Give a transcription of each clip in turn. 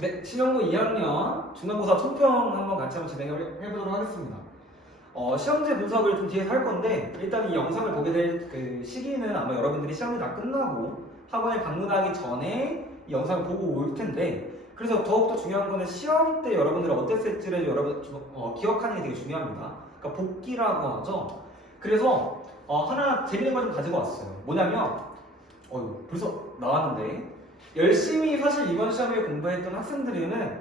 네, 신영고 2학년 중간고사 총평 한번 같이 한번 진행을 해보도록 하겠습니다. 시험지 분석을 좀 뒤에서 할 건데 일단 이 영상을 보게 될 그 시기는 아마 여러분들이 시험이 다 끝나고 학원에 방문하기 전에 이 영상을 보고 올 텐데 그래서 더욱더 중요한 거는 시험 때 여러분들이 어땠을지를 여러분 기억하는 게 되게 중요합니다. 그러니까 복기라고 하죠. 그래서 하나 재밌는 걸 좀 가지고 왔어요. 뭐냐면 벌써 나왔는데 열심히 사실 이번 시험에 공부했던 학생들은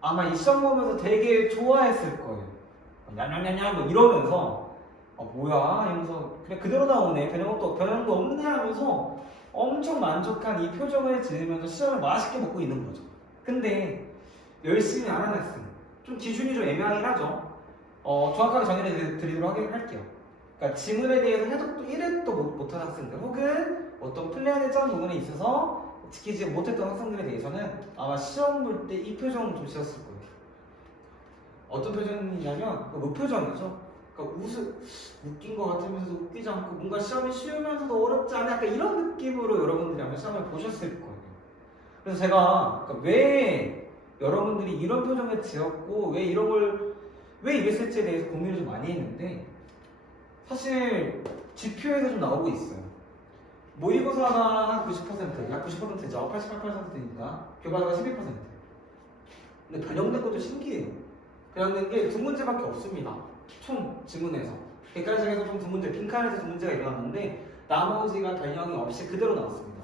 아마 이 시험 보면서 되게 좋아했을 거예요. 냐냐냐냐 뭐 이러면서 뭐야 이러면서 그냥 그대로 나오네 변형도 없네 하면서 엄청 만족한 이 표정을 지으면서 시험을 맛있게 먹고 있는 거죠. 근데 열심히 안 하는 학생 좀 기준이 좀 애매하긴 하죠. 정확하게 정의해 드리도록 할게요. 그러니까 지문에 대해서 해독도 1회도 못한 학생들 혹은 어떤 플랜에 짠 부분에 있어서 지키지 못했던 학생들에 대해서는 아마 시험 볼 때 이 표정을 좀 지었을 거예요. 어떤 표정이냐면 무표정이죠. 그러니까 웃긴 것 같으면서도 웃기지 않고 뭔가 시험이 쉬우면서도 어렵지 않아 약간 이런 느낌으로 여러분들이 아마 시험을 보셨을 거예요. 그래서 제가 그러니까 왜 여러분들이 이런 표정을 지었고 왜 이런 걸 왜 이랬을지에 대해서 고민을 좀 많이 했는데 사실 지표에서 좀 나오고 있어요. 모의고사가 한 90%, 약 90%죠. 88%니까 교과서가 12%. 근데 변형된 것도 신기해요. 변형된 게 두 문제밖에 없습니다. 총 지문에서. 객관식에서 좀 두 문제, 빈칸에서 두 문제가 일어났는데 나머지가 변형이 없이 그대로 나왔습니다.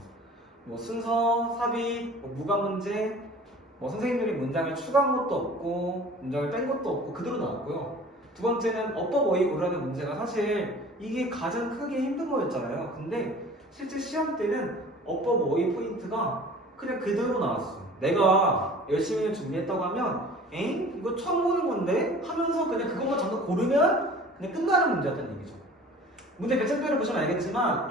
뭐 순서, 삽입, 무관 문제, 선생님들이 문장을 추가한 것도 없고 문장을 뺀 것도 없고 그대로 나왔고요. 두 번째는 어법 어휘 고르는 문제가 사실 이게 가장 크게 힘든 거였잖아요. 근데 실제 시험 때는 어법 어휘 포인트가 그냥 그대로 나왔어요. 내가 열심히 준비했다고 하면 엥? 이거 처음 보는 건데? 하면서 그냥 그것만 잠깐 고르면 그냥 끝나는 문제였다는 얘기죠. 문제 배척표를 보시면 알겠지만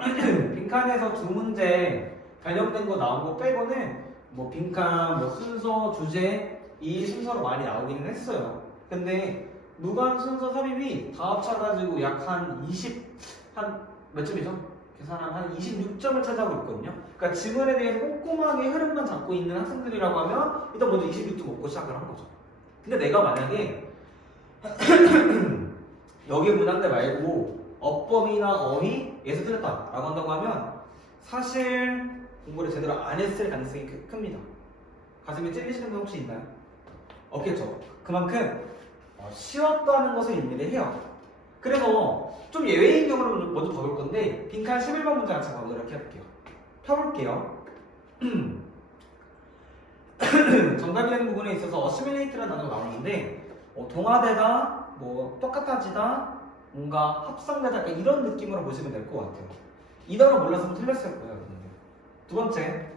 빈칸에서 두 문제 변형된 거 나온 거 빼고는 뭐 빈칸, 뭐 순서, 주제 이 순서로 많이 나오기는 했어요. 근데 무관, 순서, 삽입이 다 합쳐가지고 약 한 20, 몇 점이죠? 계산하면 한 26점을 차지하고 있거든요. 그러니까 지문에 대해서 꼼꼼하게 흐름만 잡고 있는 학생들이라고 하면 일단 먼저 26점 먹고 시작을 한 거죠. 근데 내가 만약에 여기 문항들 말고 어법이나 어휘에서 틀렸다라고 한다고 하면 사실 공부를 제대로 안 했을 가능성이 큽니다. 가슴이 찔리시는 분 혹시 있나요? 없겠죠. 그만큼 쉬웠다는 것을 의미를 해요. 그래서 좀 예외인 경우를 먼저 봐볼 건데 빈칸 11번 문제 같이 가보도록 할게요. 펴볼게요. 정답이라는 부분에 있어서 어시밀레이트라는 단어가 나오는데 동화되다, 뭐 똑같아지다, 뭔가 합성되다 이런 느낌으로 보시면 될 것 같아요. 이 단어 몰랐으면 틀렸을 거예요. 여러분들. 두 번째,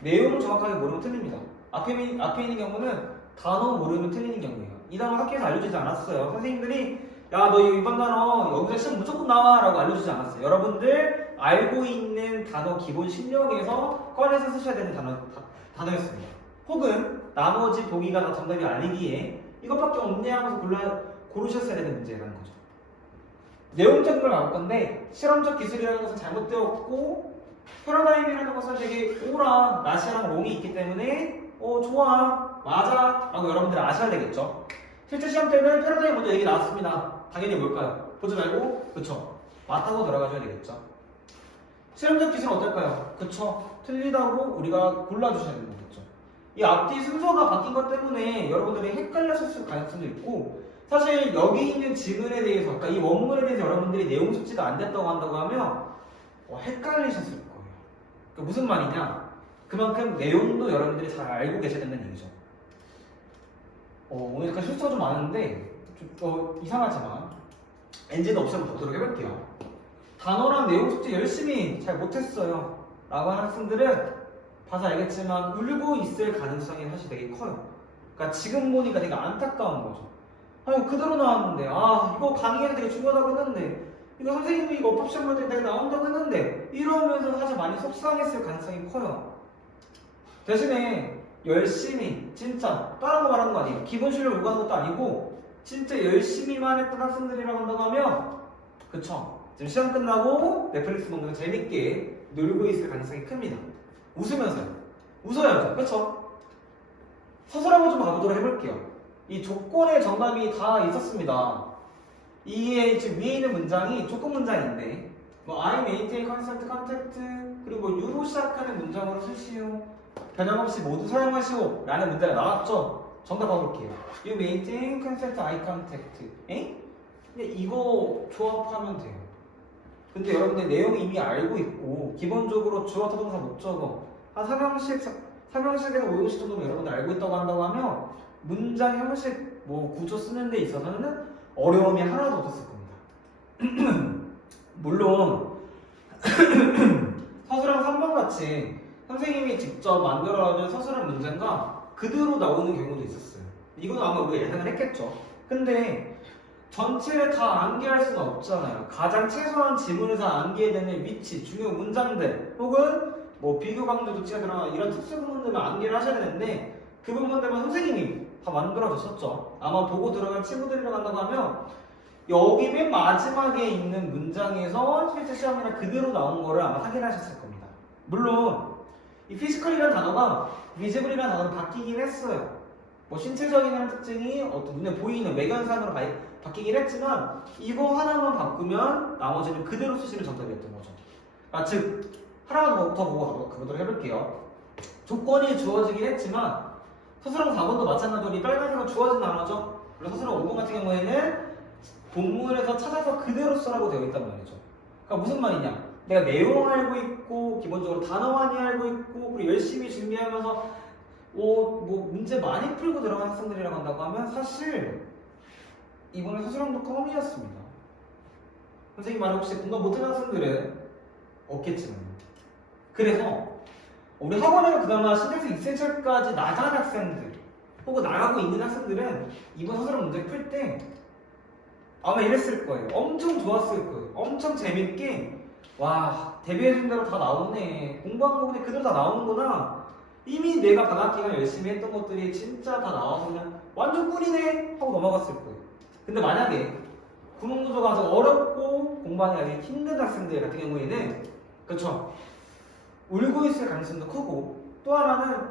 내용을 정확하게 모르면 틀립니다. 앞에 있는 경우는 단어 모르면 틀리는 경우예요. 이 단어 학교에서 알려주지 않았어요. 선생님들이 야 너 이번 단어 여기서 시험 무조건 나와 라고 알려주지 않았어요. 여러분들 알고 있는 단어 기본 실력에서 꺼내서 쓰셔야 되는 단어였습니다. 혹은 나머지 보기가 다 정답이 아니기에 이것밖에 없네 하면서 고르셨어야 되는 문제라는 거죠. 내용적인 걸 나올 건데 실험적 기술이라는 것은 잘못되었고 패러다임이라는 것은 되게 오랑 낫이랑 롱이 있기 때문에 좋아 맞아 라고 여러분들 아셔야 되겠죠. 실제 시험 때는 패러다임 먼저 얘기 나왔습니다. 당연히 뭘까요? 보지 말고 그쵸 맞다고 돌아가셔야 되겠죠. 실험적 기술은 어떨까요? 그쵸 틀리다고 우리가 골라주셔야 되는 거겠죠. 이 앞뒤 순서가 바뀐 것 때문에 여러분들이 헷갈렸을 가능성도 있고 사실 여기 있는 지문에 대해서 그러니까 이 원문에 대해서 여러분들이 내용 숙지가 안 됐다고 한다고 하면 헷갈리셨을 거예요. 그러니까 무슨 말이냐 그만큼 내용도 여러분들이 잘 알고 계셔야 된다는 얘기죠. 오늘 약간 실수가 좀 많은데 이상하지만 엔진 옵션 보도록 해볼게요. 단어랑 내용 숙제 열심히 잘 못했어요 라고 하는 학생들은 봐서 알겠지만 울고 있을 가능성이 사실 되게 커요. 그러니까 지금 보니까 되게 안타까운 거죠. 아니 그대로 나왔는데 이거 강의에서 되게 중요하다고 했는데 이거 선생님이 이거 어법 시험 볼 때 내가 나온다고 했는데 이러면서 사실 많이 속상했을 가능성이 커요. 대신에 열심히 진짜 다른 거 말하는 거 아니에요. 기본 실력 요구하는 것도 아니고 진짜 열심히만 했던 학생들이라고 한다고 하면 그쵸 지금 시험 끝나고 넷플릭스 보면서 재밌게 놀고 있을 가능성이 큽니다. 웃으면서요. 웃어야죠. 그쵸? 서술하고 좀 가보도록 해볼게요. 이 조건의 정답이 다 있었습니다. 이게 지금 위에 있는 문장이 조건 문장인데 뭐 I maintain constant contact 그리고 뭐 U로 시작하는 문장으로 쓰시오 변형없이 모두 사용하시오 라는 문제가 나왔죠. 정답 봐볼게요. You maintain constant eye contact 에? 근데 이거 조합하면 돼요. 근데 여러분들 내용 이미 알고 있고 기본적으로 주어 타동사 목적어 한 3형식에서 5형식 정도는 여러분들 알고 있다고 한다고 하면 문장 형식 뭐 구조 쓰는 데 있어서는 어려움이 하나도 없었을 겁니다. 물론 서술형 3번 같이 선생님이 직접 만들어준 서술형 문제가 그대로 나오는 경우도 있었어요. 이거는 아마 우리가 예상을 했겠죠. 근데 전체를 다 암기할 수는 없잖아요. 가장 최소한 지문에서 암기해야 되는 위치, 중요 문장들 혹은 뭐 비교 강조 조치가 들어간 이런 특수 부분들만 암기를 하셔야 되는데 그 부분들만 선생님이 다 만들어줬었죠. 아마 보고 들어간 친구들이랑 한다고 하면 여기 맨 마지막에 있는 문장에서 실제 시험이랑 그대로 나온 거를 아마 확인하셨을 겁니다. 물론 이 피지컬이라는 단어가 비지블이라는 단어로 바뀌긴 했어요. 뭐 신체적인 특징이 어떤 눈에 보이는 외견상으로 바뀌긴 했지만 이거 하나만 바꾸면 나머지는 그대로 쓰시는 정답이었던 거죠. 즉 하나만 더 보고 가보도록 해볼게요. 조건이 주어지긴 했지만 서술형 4번도 마찬가지로 이 빨간색은 주어진 단어죠. 그래서 서술형 5번 같은 경우에는 본문에서 찾아서 그대로 쓰라고 되어 있단 말이죠. 그러니까 무슨 말이냐? 내가 내용 알고 있고 기본적으로 단어 많이 알고 있고 그리고 열심히 준비하면서 뭐 문제 많이 풀고 들어간 학생들이라고 한다고 하면 사실 이번에 서술형도 껌이었습니다. 선생님 말에 혹시 공감 못하는 학생들은 없겠지만 그래서 우리 학원에서 그나마 신텍스 이센셜까지 나간 학생들 혹은 나가고 있는 학생들은 이번 서술형 문제 풀 때 아마 이랬을 거예요. 엄청 좋았을 거예요. 엄청 재밌게 와 데뷔해준 대로 다 나오네. 공부한 거 그냥 그대로 다 나오는구나. 이미 내가 방학 기간 열심히 했던 것들이 진짜 다 나와서 그냥 완전 꿀이네 하고 넘어갔을 거예요. 근데 만약에 구문 구조가 아주 어렵고 공부하기 아주 힘든 학생들 같은 경우에는 그쵸 울고 있을 가능성도 크고 또 하나는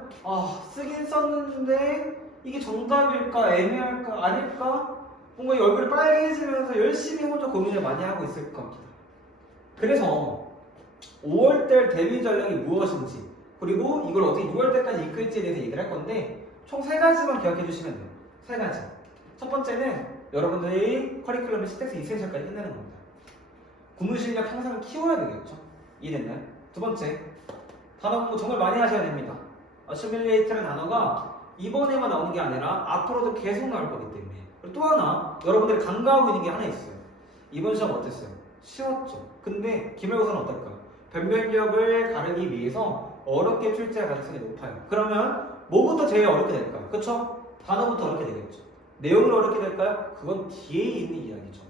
쓰긴 썼는데 이게 정답일까 애매할까 아닐까 뭔가 얼굴이 빨개지면서 열심히 혼자 고민을 많이 하고 있을 겁니다. 그래서 5월달 데뷔 전략이 무엇인지 그리고 이걸 어떻게 6월달까지 이끌지에 대해서 얘기를 할 건데 총 3가지만 기억해 주시면 돼요. 3가지. 첫 번째는 여러분들이 커리큘럼의 시텍스 이센셜까지 끝내는 겁니다. 구문 실력 항상 키워야 되겠죠. 이해됐나요? 두 번째, 단어 공부 정말 많이 하셔야 됩니다. 어시뮬레이트라는 단어가 이번에만 나오는 게 아니라 앞으로도 계속 나올 거기 때문에. 그리고 또 하나, 여러분들이 간과하고 있는 게 하나 있어요. 이번 시험 어땠어요? 쉬웠죠. 근데 기말고사는 어떨까요? 변별력을 가르기 위해서 어렵게 출제할 가능성이 높아요. 그러면 뭐부터 제일 어렵게 될까요? 그쵸? 단어부터 어렵게 되겠죠. 내용을 어렵게 될까요? 그건 뒤에 있는 이야기죠.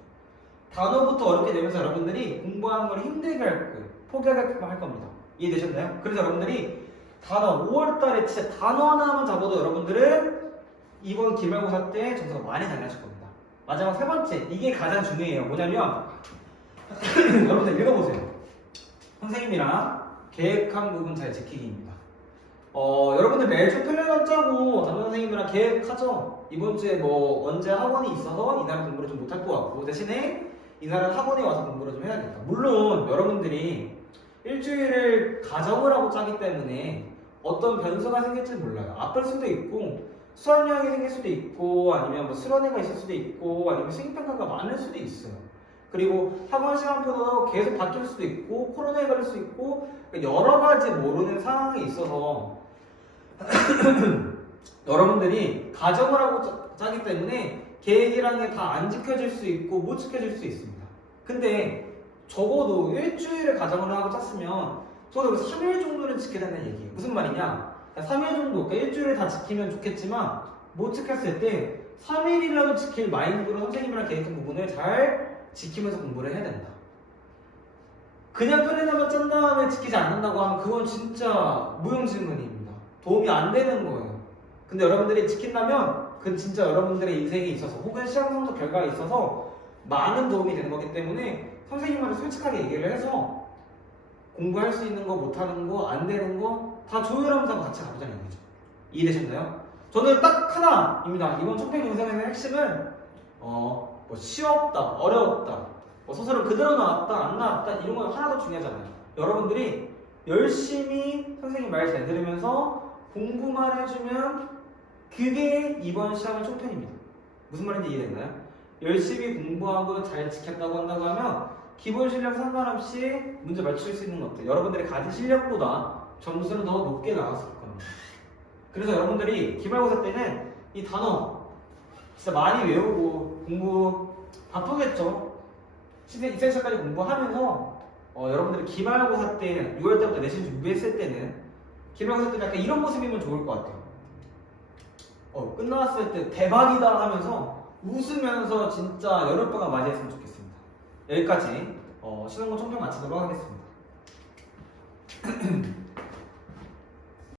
단어부터 어렵게 되면서 여러분들이 공부하는 걸 힘들게 할 거예요. 포기하게 할 겁니다. 이해되셨나요? 그래서 여러분들이 단어 5월달에 진짜 단어 하나만 잡아도 여러분들은 이번 기말고사 때 점수가 많이 달라질 겁니다. 마지막 3번째, 이게 가장 중요해요. 뭐냐면 여러분들 읽어보세요. 선생님이랑 계획한 부분 잘 지키기입니다. 여러분들 매주 플랜을 짜고 담임 선생님이랑 계획하죠. 이번 주에 뭐 언제 학원이 있어서 이날은 공부를 좀 못할 것 같고 대신에 이날은 학원에 와서 공부를 좀 해야겠다. 물론 여러분들이 일주일을 가정을 하고 짜기 때문에 어떤 변수가 생길지는 몰라요. 아플 수도 있고 수학여행이 생길 수도 있고 아니면 뭐 수련회가 있을 수도 있고 아니면 수행평가가 많을 수도 있어요. 그리고 학원 시간표도 계속 바뀔 수도 있고 코로나에 걸릴 수도 있고 여러 가지 모르는 상황이 있어서 여러분들이 가정을 하고 짜기 때문에 계획이라는 게 다 안 지켜질 수 있고 못 지켜질 수 있습니다. 근데 적어도 일주일을 가정을 하고 짰으면 적어도 3일 정도는 지켜야 된다는 얘기예요. 무슨 말이냐? 3일 정도, 그러니까 일주일을 다 지키면 좋겠지만 못 지켰을 때 3일이라도 지킬 마인드로 선생님이랑 계획한 부분을 잘 지키면서 공부를 해야 된다. 그냥 플랜만 짠 다음에 지키지 않는다고 하면 그건 진짜 무용지물입니다. 도움이 안 되는 거예요. 근데 여러분들이 지킨다면 그건 진짜 여러분들의 인생에 있어서 혹은 시험 성적 결과에 있어서 많은 도움이 되는 거기 때문에 선생님한테 솔직하게 얘기를 해서 공부할 수 있는 거, 못하는 거, 안 되는 거 다 조율하면서 같이 가보자는 얘기죠. 이해되셨나요? 저는 딱 하나입니다. 이번 총평 영상의 핵심은 뭐 쉬웠다, 어려웠다, 뭐 소설은 그대로 나왔다, 안 나왔다 이런 건 하나도 중요하잖아요. 여러분들이 열심히 선생님 말 잘 들으면서 공부만 해주면 그게 이번 시험의 총평입니다. 무슨 말인지 이해됐나요? 열심히 공부하고 잘 지켰다고 한다고 하면 기본 실력 상관없이 문제 맞출 수 있는 것들, 여러분들이 가진 실력보다 점수는 더 높게 나왔을 겁니다. 그래서 여러분들이 기말고사 때는 이 단어 진짜 많이 외우고 공부 바쁘겠죠. 이센셜까지 공부하면서 여러분들이 기말고사 때 6월 때부터 내신 준비했을 때는 기말고사 때는 약간 이런 모습이면 좋을 것 같아요. 끝나왔을 때 대박이다 하면서 웃으면서 진짜 여름방학 맞이했으면 좋겠습니다. 여기까지 신혼고 총평 마치도록 하겠습니다.